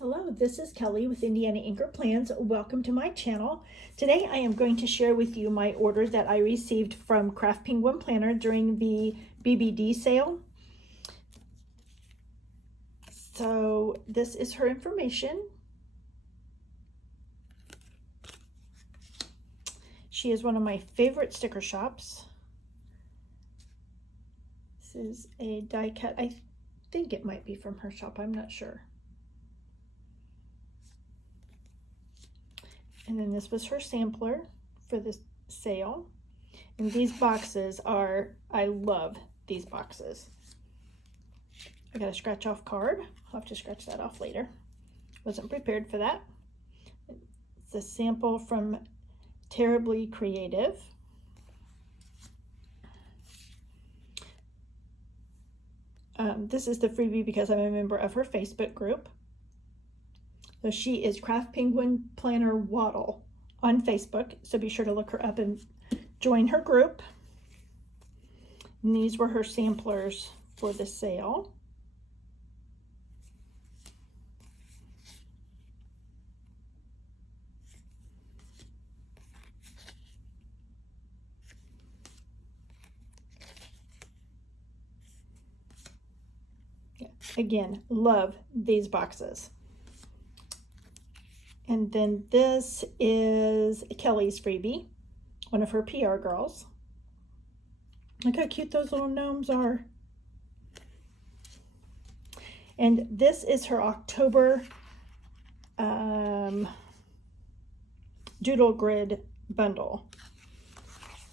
Hello, this is Kelly with Indiana Inker Plans. Welcome to my channel. Today I am going to share with you my order that I received from Craft Penguin Planner during the BBD sale. So this is her information. She is one of my favorite sticker shops. This is a die cut. I think it might be from her shop. I'm not sure. And then this was her sampler for the sale. And these boxes are, I love these boxes. I got a scratch off card. I'll have to scratch that off later. Wasn't prepared for that. It's a sample from Terribly Creative. This is the freebie because I'm a member of her Facebook group. So she is Craft Penguin Planner Waddle on Facebook. So be sure to look her up and join her group. And these were her samplers for the sale. Yeah. Again, love these boxes. And then this is Kelly's freebie, one of her PR girls. Look how cute those little gnomes are. And this is her October doodle grid bundle.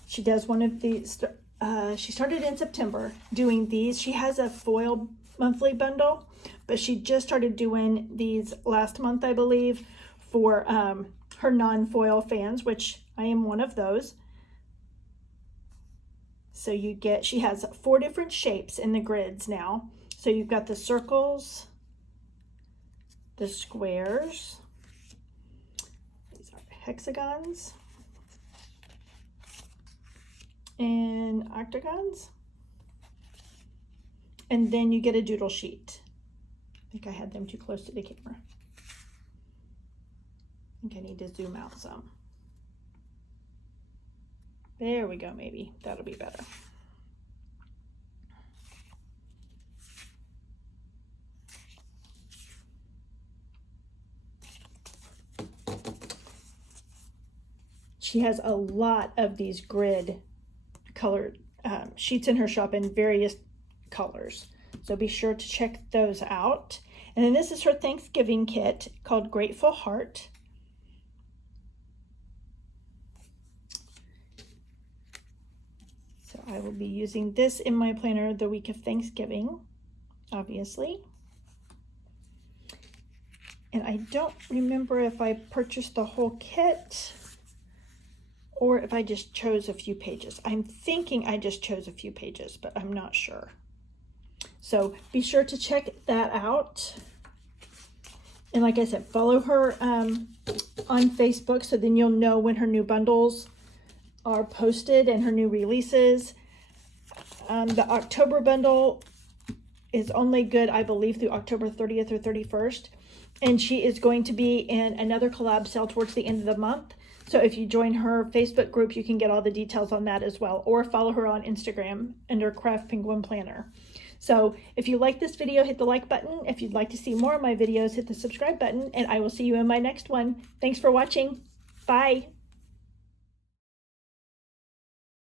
She does one of these. She started in September doing these. She has a foil monthly bundle, but she just started doing these last month, I believe, for her non-foil fans, which I am one of those. So you get, she has 4 different shapes in the grids now. So you've got the circles, the squares, these are hexagons, and octagons. And then you get a doodle sheet. I think I had them too close to the camera. I think I need to zoom out some. There we go, maybe. That'll be better. She has a lot of these grid colored sheets in her shop in various colors. So be sure to check those out. And then this is her Thanksgiving kit called Grateful Heart. So I will be using this in my planner the week of Thanksgiving, obviously. And I don't remember if I purchased the whole kit or if I just chose a few pages. I'm thinking I just chose a few pages, but I'm not sure. So be sure to check that out. And like I said, follow her on Facebook, so then you'll know when her new bundles are posted and her new releases. The October bundle is only good, I believe, through October 30th or 31st. And she is going to be in another collab sale towards the end of the month. So if you join her Facebook group, you can get all the details on that as well, or follow her on Instagram under Craft Penguin Planner. So if you like this video, hit the like button. If you'd like to see more of my videos, hit the subscribe button, and I will see you in my next one. Thanks for watching. Bye.